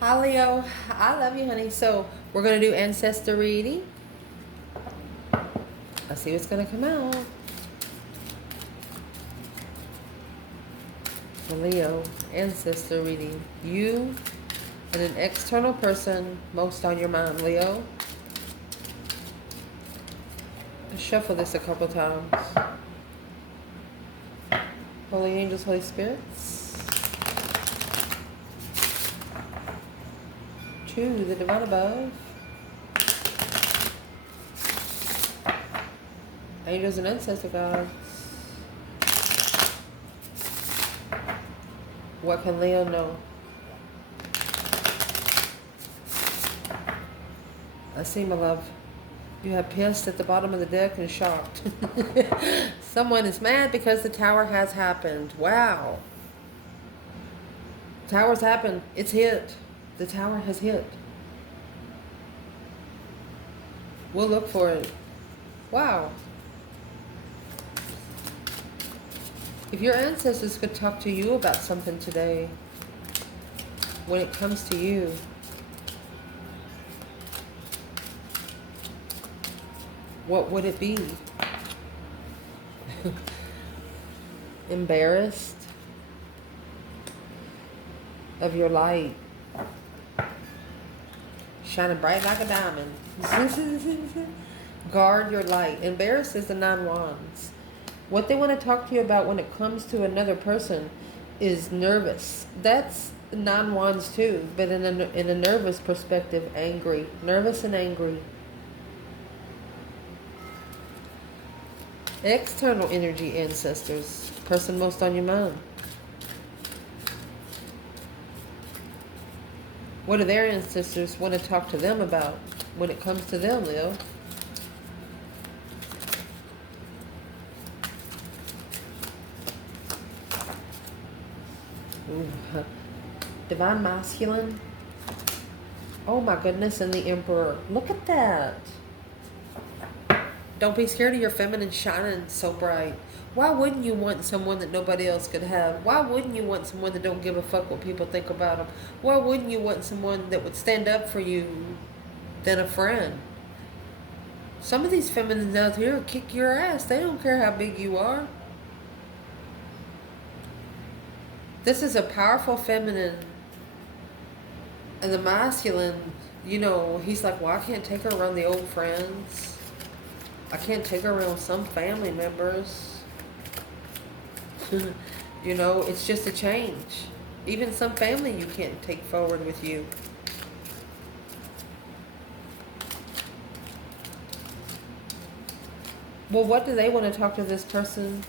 Hi Leo, I love you, honey. So we're gonna do ancestor reading. Let's see what's gonna come out. For Leo, ancestor reading. You and an external person most on your mind, Leo. Shuffle this a couple times. Holy angels, Holy spirits. To the divine above. Angels and ancestor gods. What can Leo know? I see, my love. You have pissed at the bottom of the deck and shocked. Someone is mad because the tower has happened. Wow. Tower's happened. It's hit. The tower has hit. We'll look for it. Wow. If your ancestors could talk to you about something today, when it comes to you, what would it be? Embarrassed of your light, shining bright like a diamond. Guard your light. Embarrassed is the 9 wands. What they want to talk to you about when it comes to another person is nervous. That's 9 wands too, but in a nervous perspective, angry. Nervous and angry. External energy, ancestors. Person most on your mind. What do their ancestors want to talk to them about when it comes to them, Leo? Ooh. Divine masculine. Oh my goodness, and the emperor. Look at that. Don't be scared of your feminine shining so bright. Why wouldn't you want someone that nobody else could have? Why wouldn't you want someone that don't give a fuck what people think about them? Why wouldn't you want someone that would stand up for you than a friend? Some of these feminines out here will kick your ass. They don't care how big you are. This is a powerful feminine. And the masculine, you know, he's like, well, I can't take her around the old friends. I can't take her around some family members. You know, it's just a change. Even some family you can't take forward with you. Well, what do they want to talk to this person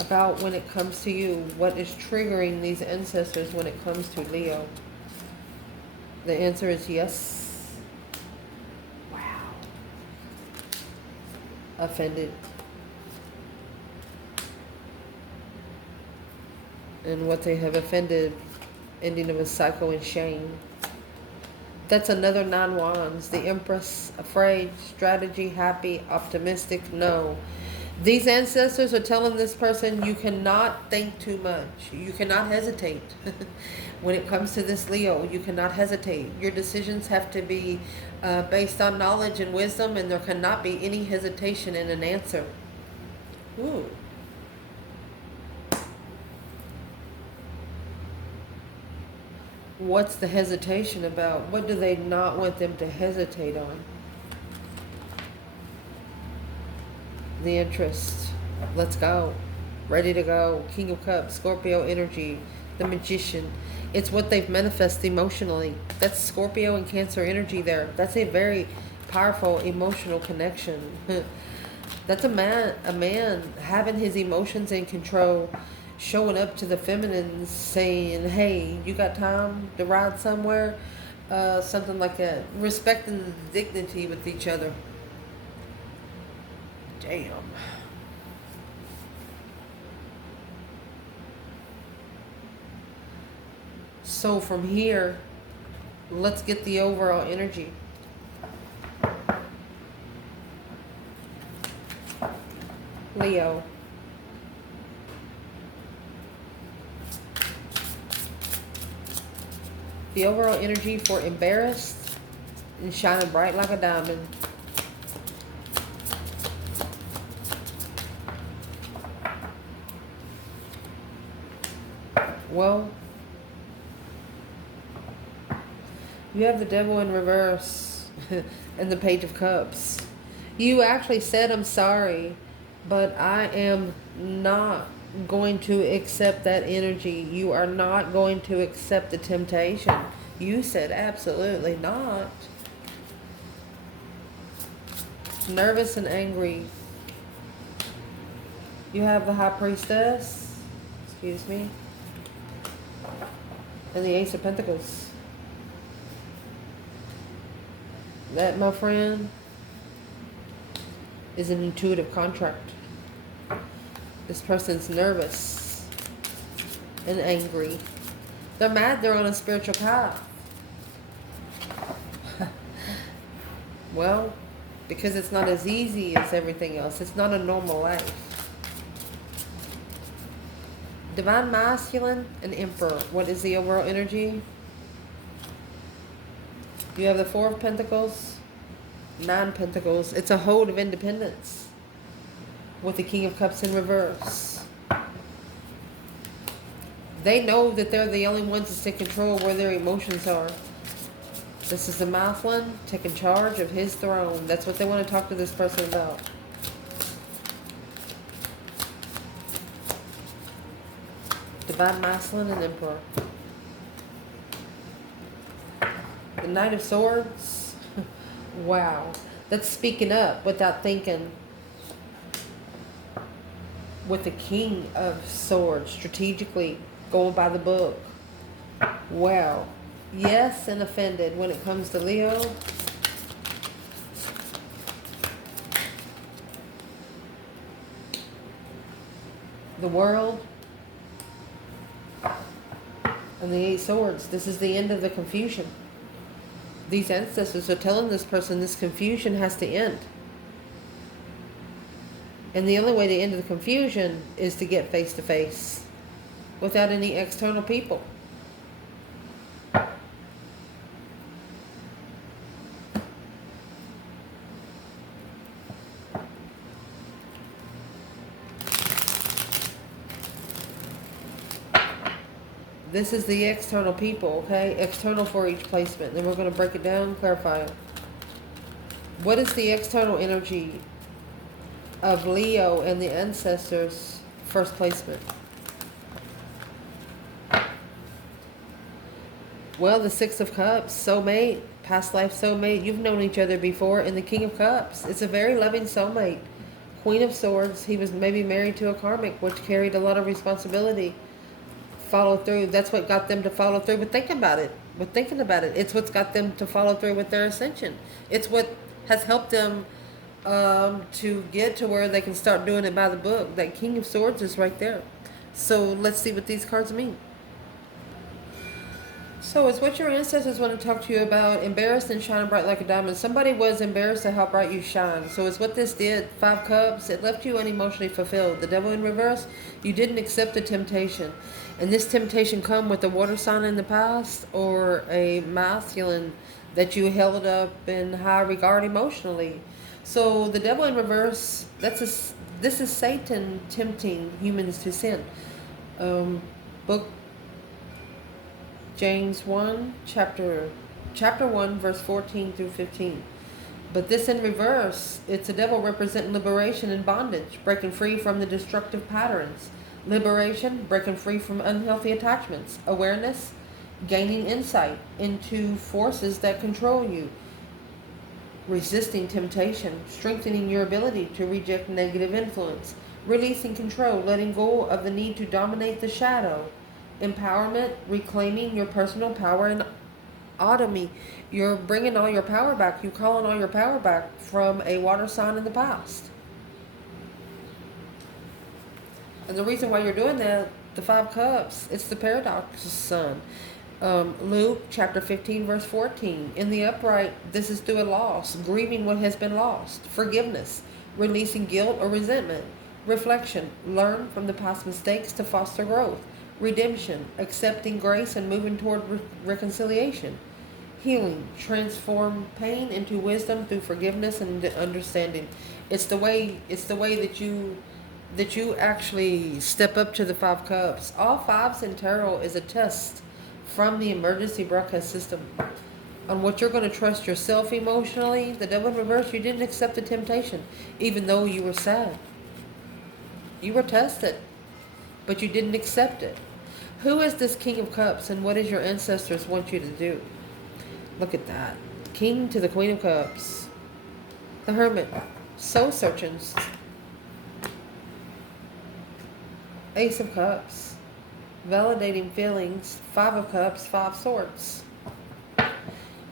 about when it comes to you? What is triggering these ancestors when it comes to Leo? The answer is yes. Wow. Offended. And what they have offended, ending of a cycle in shame. That's another 9 wands. The Empress, afraid, strategy, happy, optimistic, no. These ancestors are telling this person, you cannot think too much. You cannot hesitate. When it comes to this Leo, you cannot hesitate. Your decisions have to be based on knowledge and wisdom, and there cannot be any hesitation in an answer. Ooh. What's the hesitation about? What do they not want them to hesitate on? The interest. Let's go. Ready to go. King of Cups, Scorpio energy, the Magician. It's what they've manifested emotionally. That's Scorpio and Cancer energy there. That's a very powerful emotional connection. That's a man having his emotions in control, showing up to the feminines saying, hey, you got time to ride somewhere? Something like that. Respecting the dignity with each other. Damn. So from here, let's get the overall energy. Leo. The overall energy for embarrassed and shining bright like a diamond. Well, you have the devil in reverse and the Page of Cups. You actually said, I'm sorry, but I am not going to accept that energy. You are not going to accept the temptation. You said absolutely not. Nervous and angry. You have the High Priestess. Excuse me. And the Ace of Pentacles. That, my friend, is an intuitive contract. This person's nervous and angry. They're mad they're on a spiritual path. Well, because it's not as easy as everything else. It's not a normal life. Divine Masculine and Emperor. What is the overall energy? You have the Four of Pentacles, 9 Pentacles. It's a hold of independence with the King of Cups in reverse. They know that they're the only ones that's in control where their emotions are. This is the Masculine taking charge of his throne. That's what they want to talk to this person about. Divine Masculine and Emperor. The Knight of Swords. Wow. That's speaking up without thinking. With the King of Swords. Strategically going by the book. Wow. Yes, and offended when it comes to Leo. The World. And the 8 Swords. This is the end of the confusion. These ancestors are telling this person this confusion has to end. And the only way to end the confusion is to get face to face without any external people. This is the external people, okay? External for each placement. Then we're going to break it down, clarify it. What is the external energy of Leo and the ancestors' first placement? Well, the Six of Cups, soulmate, past life soulmate. You've known each other before. And the King of Cups. It's a very loving soulmate. Queen of Swords. He was maybe married to a karmic, which carried a lot of responsibility. Follow through. That's what got them to follow through with thinking about it. It's what's got them to follow through with their ascension. It's what has helped them to get to where they can start doing it by the book. That King of Swords is right there. So let's see what these cards mean. So it's what your ancestors want to talk to you about. Embarrassed and shining bright like a diamond. Somebody was embarrassed at how bright you shine. So it's what this did. 5 Cups. It left you unemotionally fulfilled. The Devil in reverse. You didn't accept the temptation. And this temptation come with a water sign in the past or a masculine that you held up in high regard emotionally. So the Devil in reverse, this is Satan tempting humans to sin. Book James 1, chapter 1, verse 14 through 15. But this in reverse, it's a devil representing liberation and bondage, breaking free from the destructive patterns. Liberation, breaking free from unhealthy attachments. Awareness, gaining insight into forces that control you. Resisting temptation, strengthening your ability to reject negative influence. Releasing control, letting go of the need to dominate the shadow. Empowerment, reclaiming your personal power and autonomy. You're bringing all your power back. You're calling all your power back from a water sign in the past. And the reason why you're doing that, the 5 Cups, it's the paradox sun. Luke chapter 15 verse 14. In the upright, this is through a loss, grieving what has been lost. Forgiveness, releasing guilt or resentment. Reflection, learn from the past mistakes to foster growth. redemption, accepting grace and moving toward reconciliation, healing, transform pain into wisdom through forgiveness and understanding. It's the way that you actually step up to the 5 cups. All fives in tarot is a test from the emergency broadcast system on what you're going to trust yourself emotionally. The devil in reverse, you didn't accept the temptation, even though you were sad. You were tested, but you didn't accept it. Who is this King of Cups, and what does your ancestors want you to do? Look at that. King to the Queen of Cups. The Hermit. Soul searching. Ace of Cups. Validating feelings. 5 of Cups. 5 Swords.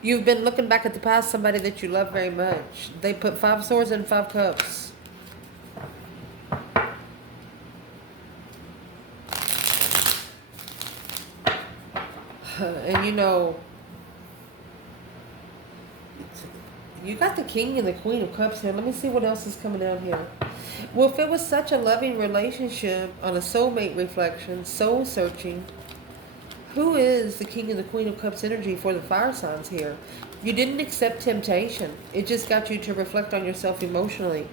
You've been looking back at the past, somebody that you love very much. They put 5 Swords and 5 Cups. And you know, you got the King and the Queen of Cups here. Let me see what else is coming out here. Well, if it was such a loving relationship on a soulmate reflection, soul searching, who is the King and the Queen of Cups energy for the fire signs here? You didn't accept temptation. It just got you to reflect on yourself emotionally.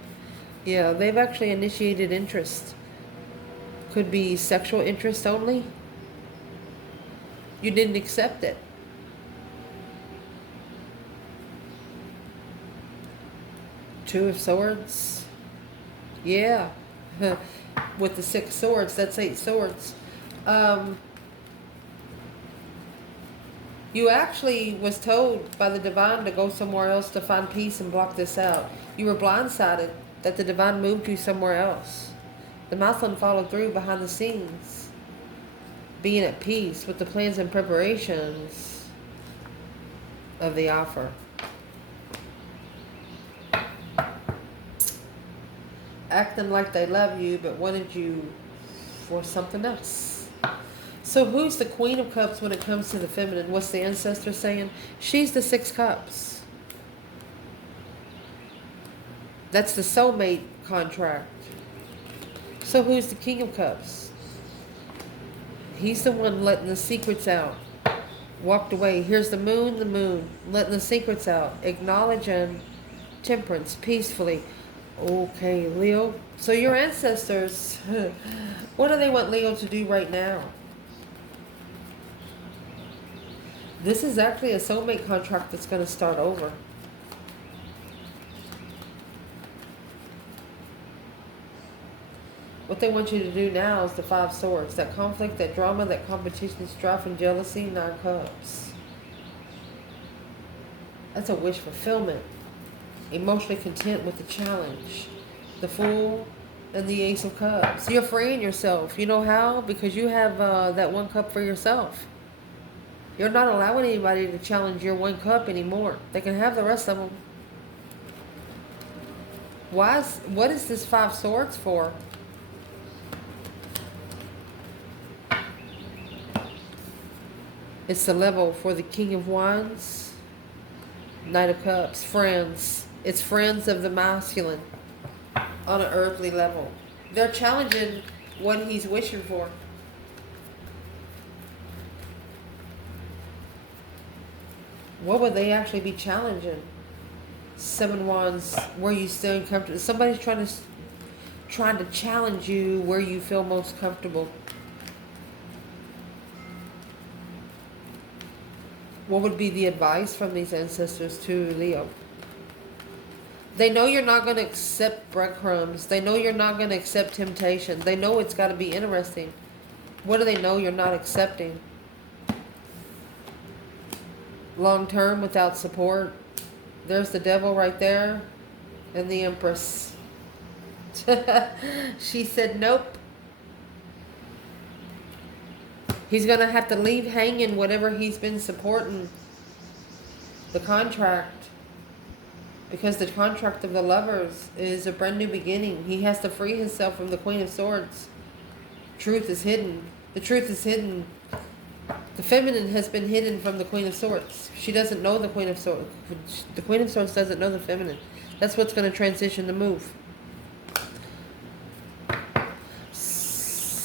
Yeah, they've actually initiated interest. Could be sexual interest only. You didn't accept it. Two of Swords. Yeah. With the 6 swords, that's 8 swords. You actually was told by the divine to go somewhere else to find peace and block this out. You were blindsided that the divine moved you somewhere else. The Moslem followed through behind the scenes, being at peace with the plans and preparations of the offer. Acting like they love you, but wanted you for something else. So who's the Queen of Cups when it comes to the feminine? What's the ancestor saying? She's the 6 cups. That's the soulmate contract. So who's the King of Cups? He's the one letting the secrets out. Walked away. Here's the moon, letting the secrets out. Acknowledging temperance peacefully. Okay, Leo. So your ancestors, what do they want Leo to do right now? This is actually a soulmate contract that's going to start over. What they want you to do now is the 5 swords. That conflict, that drama, that competition, strife, and jealousy, 9 cups. That's a wish fulfillment. Emotionally content with the challenge. The Fool and the Ace of Cups. You're freeing yourself. You know how? Because you have that 1 cup for yourself. You're not allowing anybody to challenge your 1 cup anymore. They can have the rest of them. What is this 5 swords for? It's the level for the King of Wands, Knight of Cups, friends. It's friends of the masculine on an earthly level. They're challenging what he's wishing for. What would they actually be challenging? 7 Wands, where you still comfortable. Somebody's trying to challenge you where you feel most comfortable. What would be the advice from these ancestors to Leo? They know you're not going to accept breadcrumbs. They know you're not going to accept temptation. They know it's got to be interesting. What do they know you're not accepting? Long term without support. There's the devil right there. And the Empress. She said nope. He's going to have to leave hanging whatever he's been supporting. The contract. Because the contract of the lovers is a brand new beginning. He has to free himself from the Queen of Swords. Truth is hidden. The truth is hidden. The feminine has been hidden from the Queen of Swords. She doesn't know the Queen of Swords. The Queen of Swords doesn't know the feminine. That's what's going to transition the move.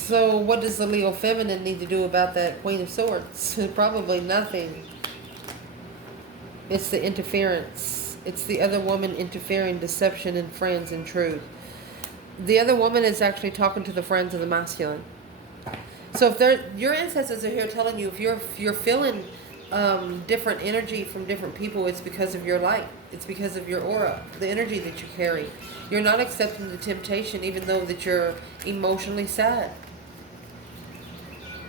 So what does the Leo feminine need to do about that Queen of Swords? Probably nothing. It's the interference. It's the other woman interfering, deception, and friends and truth. The other woman is actually talking to the friends of the masculine. So if they're, your ancestors are here telling you, if you're feeling different energy from different people, it's because of your light. It's because of your aura, the energy that you carry. You're not accepting the temptation, even though that you're emotionally sad.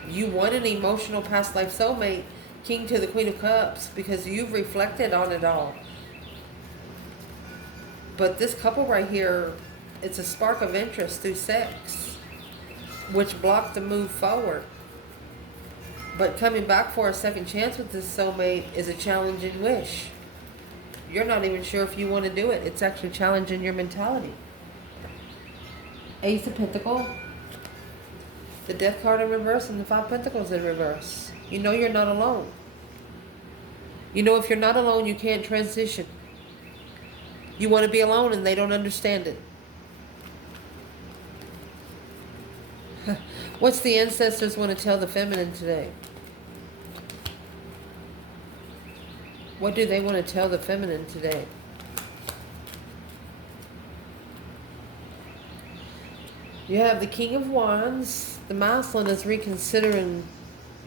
You want an emotional past life soulmate, King to the Queen of Cups, because you've reflected on it all. But this couple right here, it's a spark of interest through sex, which blocked the move forward. But coming back for a second chance with this soulmate is a challenging wish. You're not even sure if you want to do it. It's actually challenging your mentality. Ace of Pentacles, the Death card in reverse, and the Five of Pentacles in reverse. You know you're not alone. You know if you're not alone, you can't transition. You want to be alone and they don't understand it. What's the ancestors want to tell the feminine today? What do they want to tell the feminine today? You have the King of Wands. The masculine is reconsidering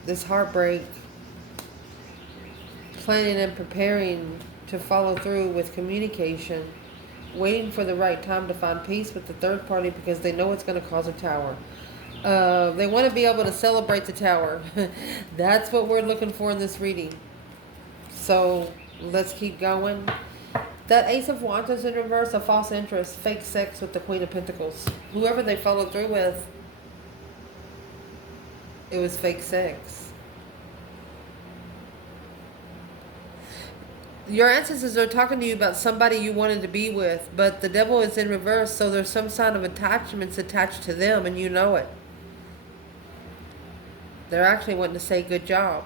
this heartbreak, planning and preparing to follow through with communication, waiting for the right time to find peace with the third party because they know it's going to cause a tower. They want to be able to celebrate the tower. That's what we're looking for in this reading. So let's keep going. That Ace of Wands is in reverse, a false interest, fake sex with the Queen of Pentacles. Whoever they followed through with, it was fake sex. Your ancestors are talking to you about somebody you wanted to be with, but the devil is in reverse, so there's some sign of attachments attached to them, and you know it. They're actually wanting to say, good job.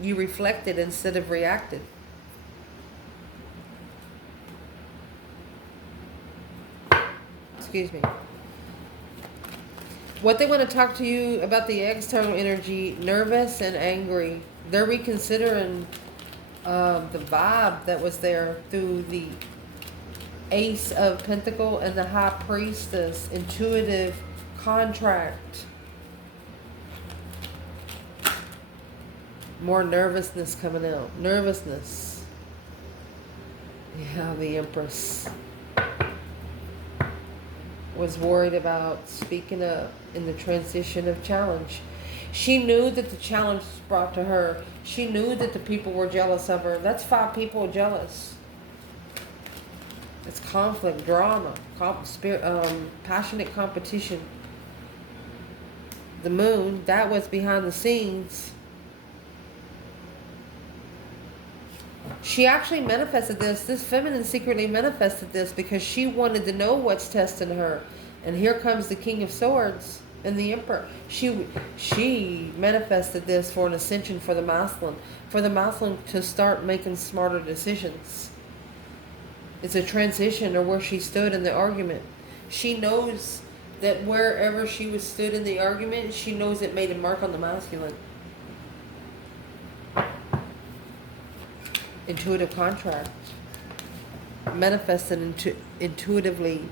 You reflected instead of reacted. Excuse me. What they want to talk to you about the external energy, nervous and angry. They're reconsidering the vibe that was there through the Ace of Pentacles and the High Priestess, intuitive contract. More nervousness coming out. Nervousness. Yeah, the Empress was worried about speaking up in the transition of challenge. She knew that the challenge was brought to her. She knew that the people were jealous of her. That's 5 people jealous. It's conflict, drama, passionate competition. The moon, that was behind the scenes. She actually manifested this. This feminine secretly manifested this because she wanted to know what's testing her. And here comes the King of Swords and the Emperor. She manifested this for an ascension for the masculine. For the masculine to start making smarter decisions. It's a transition or where she stood in the argument. She knows that wherever she was stood in the argument, she knows it made a mark on the masculine. Intuitive contract. Manifested intuitively.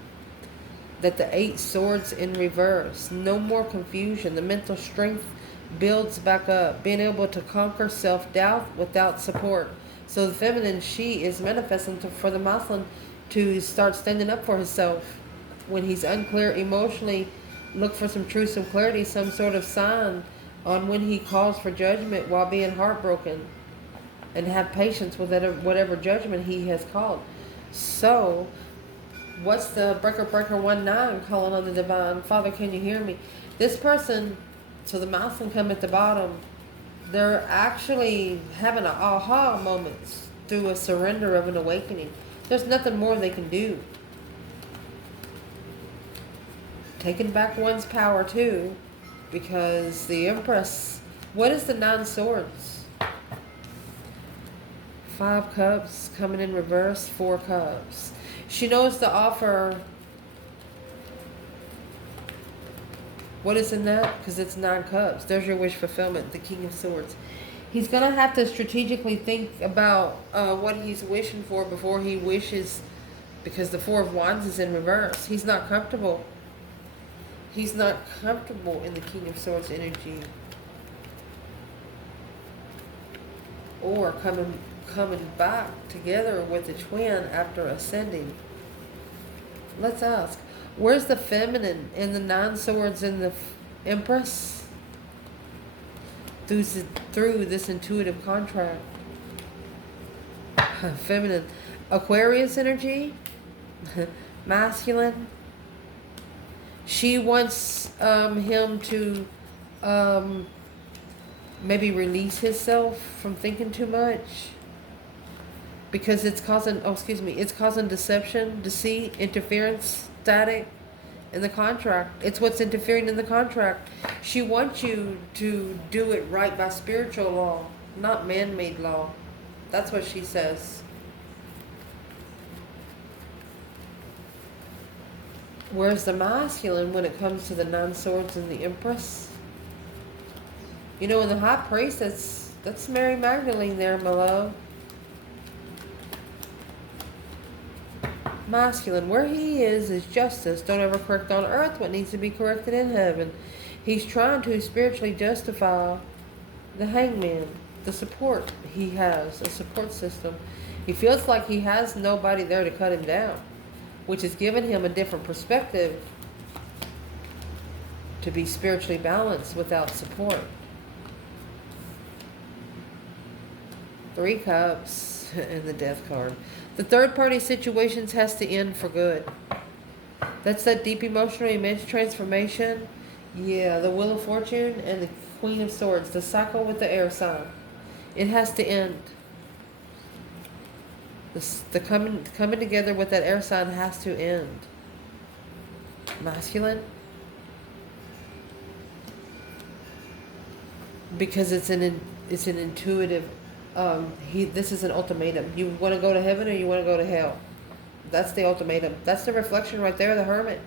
That the 8 swords in reverse. No more confusion. The mental strength builds back up. Being able to conquer self-doubt without support. So the feminine, she is manifesting for the masculine to start standing up for himself. When he's unclear emotionally, look for some truth, some clarity, some sort of sign on when he calls for judgment while being heartbroken. And have patience with whatever judgment he has called. So, what's the breaker 19 calling on the divine? Father, can you hear me? This person, so the masculine come at the bottom, they're actually having an aha moments through a surrender of an awakening. There's nothing more they can do. Taking back one's power too, because the Empress, what is the 9 swords? 5 cups coming in reverse, 4 cups. She knows to offer What is in that? Because it's 9 cups. There's your wish fulfillment, the King of Swords. He's going to have to strategically think about what he's wishing for before he wishes, because the Four of Wands is in reverse. He's not comfortable. He's not comfortable in the King of Swords energy. Or coming back together with the twin after ascending. Let's ask, where's the feminine in the 9 swords in the Empress? Through this intuitive contract. Feminine. Aquarius energy. Masculine. She wants him to maybe release himself from thinking too much, because it's causing, it's causing deception, deceit, interference, static in the contract. It's what's interfering in the contract. She wants you to do it right by spiritual law, not man-made law. That's what she says. Where's the masculine when it comes to the 9 swords and the Empress? You know, in the High Priestess, that's Mary Magdalene there, my love. Masculine, where he is justice. Don't ever correct on earth what needs to be corrected in heaven. He's trying to spiritually justify the Hangman, the support he has, a support system. He feels like he has nobody there to cut him down, which has given him a different perspective to be spiritually balanced without support. 3 cups and the Death card. The third party situations has to end for good. That's that deep emotional immense transformation. Yeah, the Wheel of Fortune and the Queen of Swords. The cycle with the air sign. It has to end. The coming together with that air sign has to end. Masculine. Because it's an intuitive. This is an ultimatum. You want to go to heaven or you want to go to hell? That's the ultimatum. That's the reflection right there, the Hermit.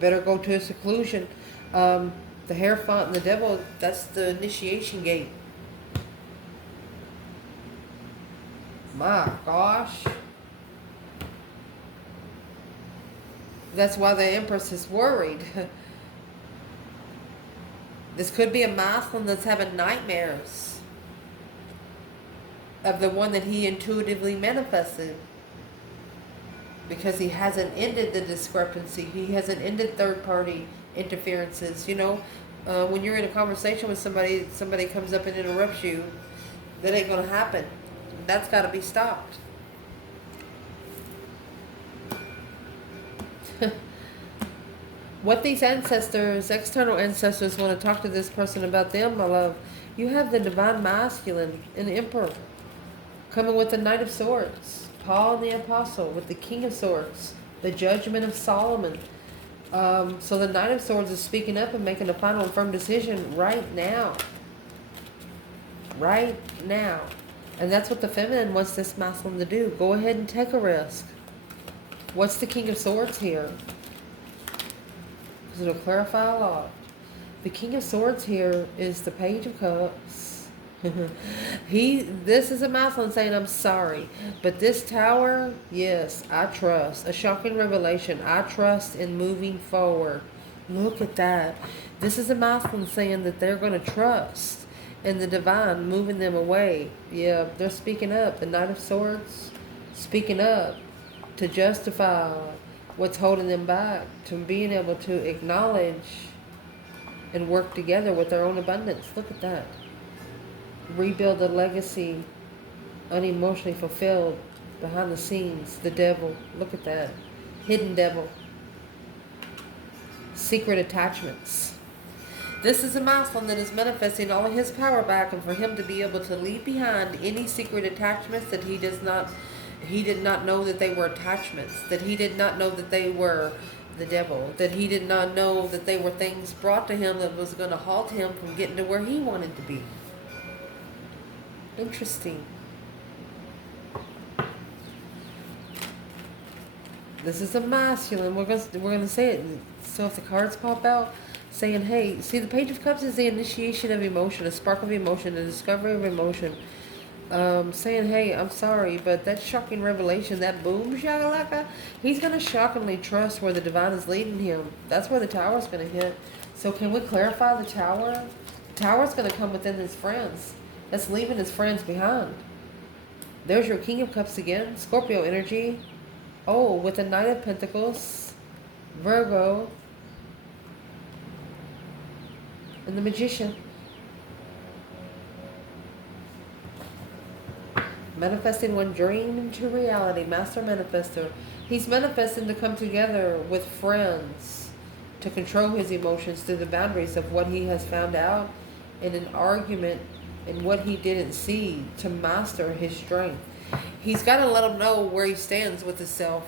Better go to a seclusion. The Hierophant and the Devil, that's the initiation gate. My gosh. That's why the Empress is worried. This could be a masculine that's having nightmares of the one that he intuitively manifested, because he hasn't ended the discrepancy. He hasn't ended third party interferences. You know, when you're in a conversation with somebody comes up and interrupts you, that ain't going to happen. That's got to be stopped. What these ancestors, external ancestors, want to talk to this person about them, my love. You have the divine masculine and the Emperor coming with the Knight of Swords. Paul and the Apostle with the King of Swords. The Judgment of Solomon. So the Knight of Swords is speaking up and making a final and firm decision right now. Right now. And that's what the feminine wants this masculine to do. Go ahead and take a risk. What's the King of Swords here? Because it'll clarify a lot. The King of Swords here is the Page of Cups. This is a masculine saying, I'm sorry. But this Tower, yes, I trust. A shocking revelation. I trust in moving forward. Look at that. This is a masculine saying that they're going to trust in the divine moving them away. Yeah, they're speaking up. The Knight of Swords speaking up to justify what's holding them back, to being able to acknowledge and work together with their own abundance. Look at that. Rebuild a legacy unemotionally fulfilled behind the scenes. The devil. Look at that. Hidden devil. Secret attachments. This is a masculine that is manifesting all of his power back, and for him to be able to leave behind any secret attachments that he did not know that they were attachments, that he did not know that they were the devil, that he did not know that they were things brought to him that was going to halt him from getting to where he wanted to be. Interesting. This is a masculine. We're gonna say it. So if the cards pop out, saying, "Hey, see, the Page of Cups is the initiation of emotion, a spark of emotion, a discovery of emotion." Saying, "Hey, I'm sorry, but that shocking revelation, that boom shakalaka, he's gonna shockingly trust where the divine is leading him. That's where the tower's gonna hit." So can we clarify the tower? The tower's gonna come within his friends. That's leaving his friends behind. There's your King of Cups again, Scorpio energy. Oh, with the Knight of Pentacles, Virgo, and the Magician. Manifesting one dream into reality. Master manifester. He's manifesting to come together with friends to control his emotions through the boundaries of what he has found out in an argument and what he didn't see, to master his strength. He's got to let him know where he stands with himself.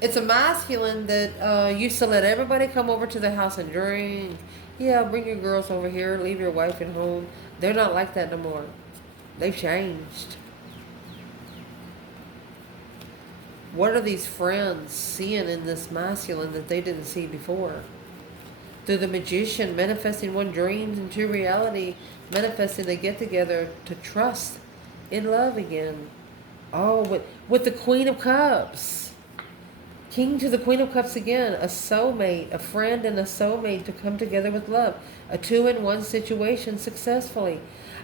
It's a masculine that used to let everybody come over to the house and drink. Yeah, bring your girls over here, leave your wife at home. They're not like that no more. They've changed. What are these friends seeing in this masculine that they didn't see before? Through the Magician, manifesting one dreams into reality, manifesting a get together to trust in love again. Oh, with the Queen of Cups. King to the Queen of Cups again. A soulmate, a friend and a soulmate to come together with love. A 2-in-1 situation successfully.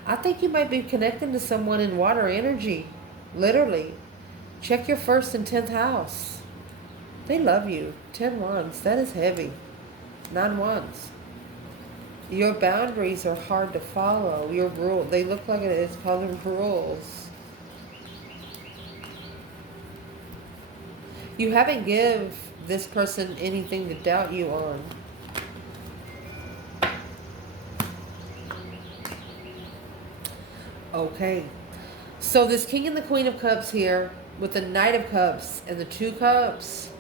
I think you might be connecting to someone in water energy. Literally. Check your 1st and 10th house. They love you. 10 wands. That is heavy. 9 wands. Your boundaries are hard to follow. Your rule. They look like it's called rules. You haven't give this person anything to doubt you on. Okay. So this King and the Queen of Cups here with the Knight of Cups and the 2 Cups.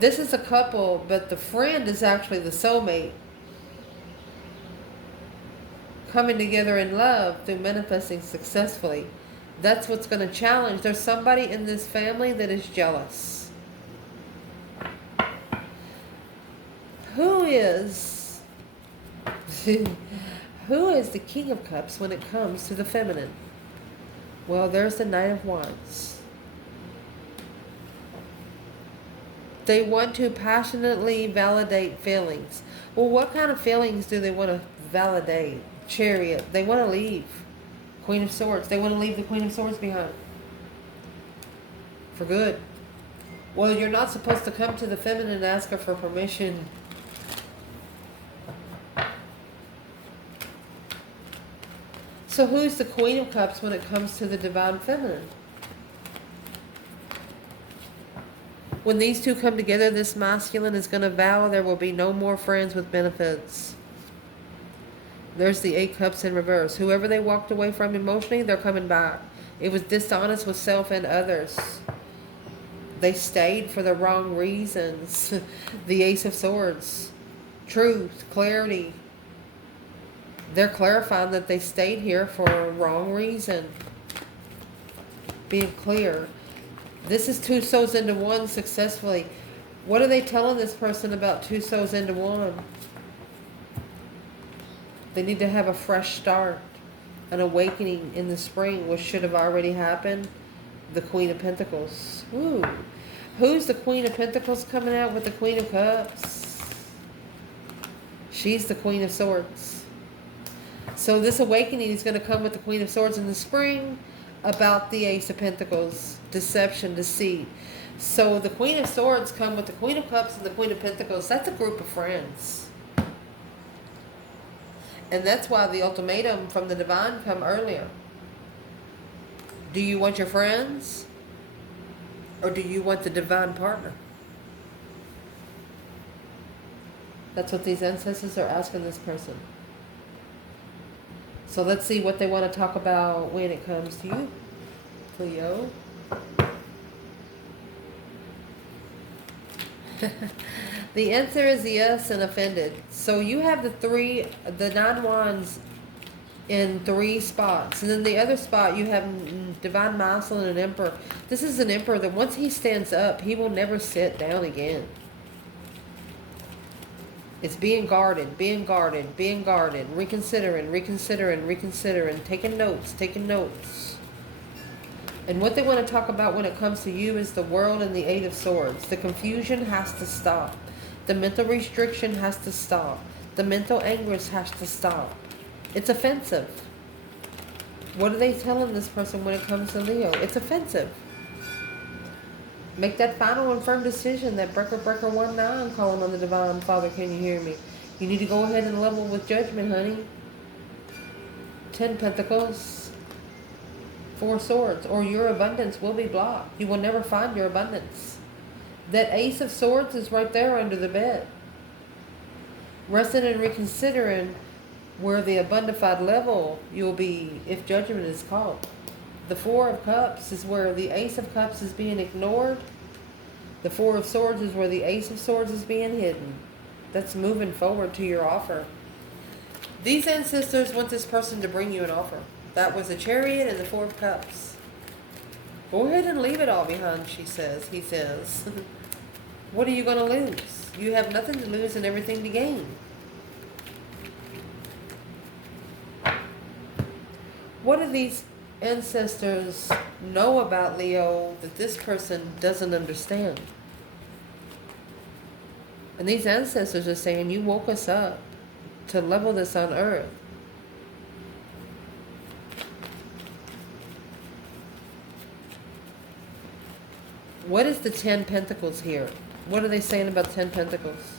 This is a couple, but the friend is actually the soulmate. Coming together in love through manifesting successfully. That's what's going to challenge. There's somebody in this family that is jealous. Who is who is the King of Cups when it comes to the feminine? Well, there's the Knight of Wands. They want to passionately validate feelings. Well, what kind of feelings do they want to validate? Chariot. They want to leave. Queen of Swords. They want to leave the Queen of Swords behind. For good. Well, you're not supposed to come to the feminine and ask her for permission. So who's the Queen of Cups when it comes to the divine feminine? When these two come together, this masculine is going to vow there will be no more friends with benefits. There's the 8 Cups in reverse. Whoever they walked away from emotionally, they're coming back. It was dishonest with self and others. They stayed for the wrong reasons. The Ace of Swords. Truth, clarity. They're clarifying that they stayed here for a wrong reason. Being clear. This is 2 souls into one successfully. What are they telling this person about 2 souls into one? They need to have a fresh start. An awakening in the spring, which should have already happened. The Queen of Pentacles. Ooh. Who's the Queen of Pentacles coming out with the Queen of Cups? She's the Queen of Swords. So this awakening is going to come with the Queen of Swords in the spring about the Ace of Pentacles. Deception, deceit. So the Queen of Swords come with the Queen of Cups and the Queen of Pentacles. That's a group of friends. And that's why the ultimatum from the divine come earlier. Do you want your friends? Or do you want the divine partner? That's what these ancestors are asking this person. So let's see what they want to talk about when it comes to you, Cleo. The answer is yes and offended. So you have the 9 wands in 3 spots. And then the other spot you have Divine Masculine and Emperor. This is an Emperor that once he stands up, he will never sit down again. It's being guarded, being guarded, being guarded, reconsidering, reconsidering, reconsidering, taking notes, taking notes. And what they want to talk about when it comes to you is the World and the Eight of Swords. The confusion has to stop. The mental restriction has to stop. The mental anguish has to stop. It's offensive. What are they telling this person when it comes to Leo? It's offensive. Make that final and firm decision. That breaker 19 calling on the Divine Father. Can you hear me? You need to go ahead and level with judgment, honey. 10 Pentacles. 4 Swords. Or your abundance will be blocked. You will never find your abundance. That Ace of Swords is right there under the bed. Resting and reconsidering where the abundified level you'll be if judgment is called. The 4 of Cups is where the Ace of Cups is being ignored. The 4 of Swords is where the Ace of Swords is being hidden. That's moving forward to your offer. These ancestors want this person to bring you an offer. That was the Chariot and the 4 of Cups. Go ahead and leave it all behind, she says. He says. What are you going to lose? You have nothing to lose and everything to gain. What do these ancestors know about Leo that this person doesn't understand? And these ancestors are saying, you woke us up to level this on earth. What is the 10 Pentacles here? What are they saying about 10 Pentacles?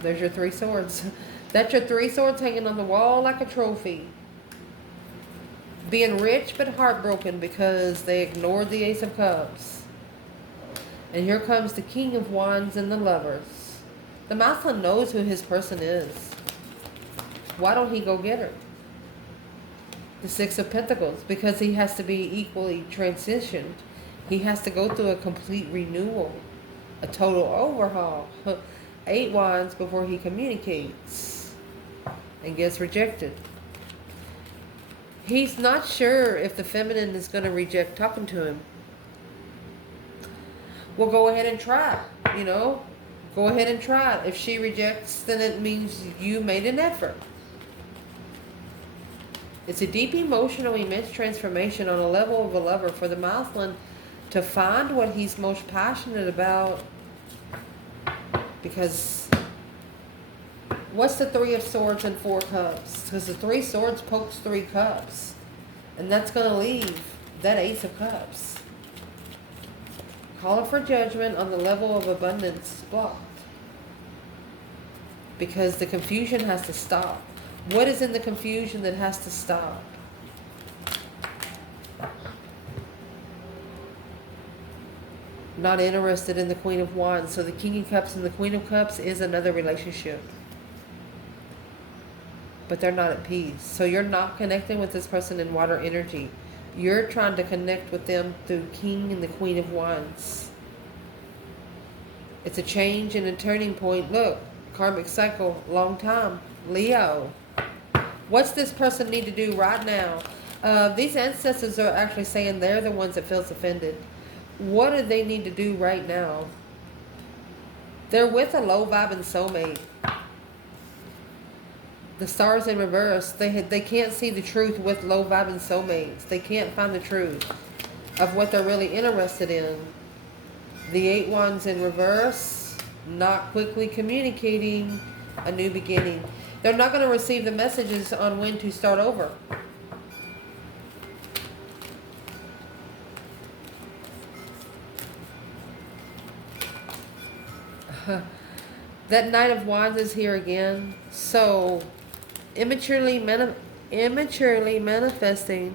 There's your 3 swords. That's your 3 swords hanging on the wall like a trophy. Being rich but heartbroken because they ignored the Ace of Cups. And here comes the King of Wands and the Lovers. The masculine knows who his person is. Why don't he go get her? The 6 of Pentacles. Because he has to be equally transitioned. He has to go through a complete renewal. A total overhaul. 8 Wands before he communicates. And gets rejected. He's not sure if the feminine is going to reject talking to him. Well, go ahead and try, you know. Go ahead and try. If she rejects, then it means you made an effort. It's a deep emotional, immense transformation on a level of a lover for the masculine to find what he's most passionate about. Because what's the 3 of Swords and 4 Cups? Because the 3 Swords pokes 3 Cups. And that's going to leave that Ace of Cups. Calling for judgment on the level of abundance blocked. Because the confusion has to stop. What is in the confusion that has to stop? Not interested in the Queen of Wands. So the King of Cups and the Queen of Cups is another relationship. But they're not at peace. So you're not connecting with this person in water energy. You're trying to connect with them through King and the Queen of Wands. It's a change and a turning point. Look, karmic cycle, long time. Leo. What's this person need to do right now? These ancestors are actually saying they're the ones that feels offended. What do they need to do right now? They're with a low vibing soulmate. The stars in reverse. They can't see the truth with low vibing soulmates. They can't find the truth of what they're really interested in. The 8 Wands in reverse. Not quickly communicating a new beginning. They're not going to receive the messages on when to start over. That Knight of Wands is here again. So, immaturely manifesting,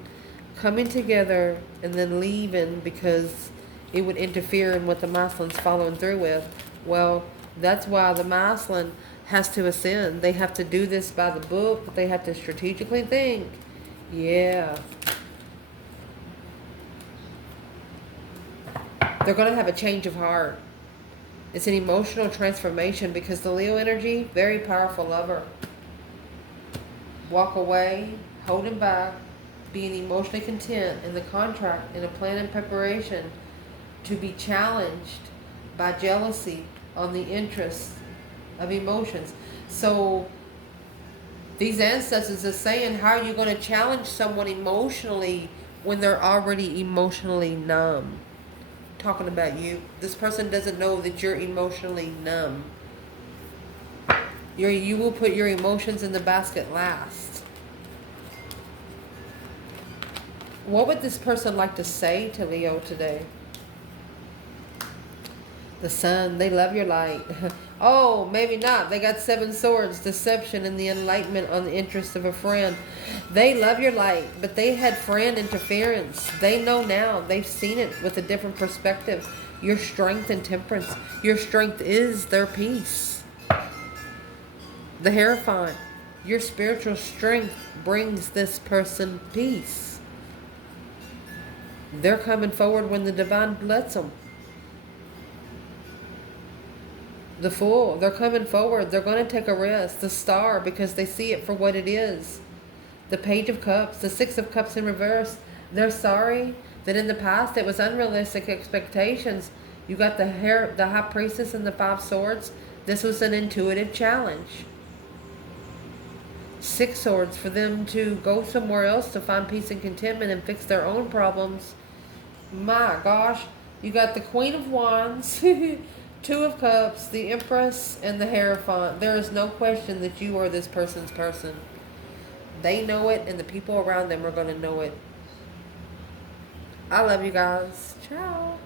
coming together, and then leaving because it would interfere in what the masculine's following through with. Well, that's why the masculine has to ascend. They have to do this by the book. They have to strategically think. Yeah. They're going to have a change of heart. It's an emotional transformation because the Leo energy, very powerful lover. Walk away, holding back, being emotionally content in the contract, in a plan and preparation to be challenged by jealousy on the interest of emotions. So these ancestors are saying, how are you going to challenge someone emotionally when they're already emotionally numb? Talking about you. This person doesn't know that you're emotionally numb. You will put your emotions in the basket last. What would this person like to say to Leo today? The sun, they love your light. Oh, maybe not. They got 7 swords, deception and the enlightenment on the interest of a friend. They love your light, but they had friend interference. They know now. They've seen it with a different perspective. Your strength and temperance. Your strength is their peace. The Hierophant. Your spiritual strength brings this person peace. They're coming forward when the divine lets them. The Fool, they're coming forward. They're going to take a risk. The Star, because they see it for what it is. The Page of Cups, the 6 of Cups in reverse. They're sorry that in the past it was unrealistic expectations. You got the High Priestess and the 5 Swords. This was an intuitive challenge. 6 Swords, for them to go somewhere else to find peace and contentment and fix their own problems. My gosh, you got the Queen of Wands. 2 of Cups, the Empress, and the Hierophant. There is no question that you are this person's person. They know it, and the people around them are going to know it. I love you guys. Ciao.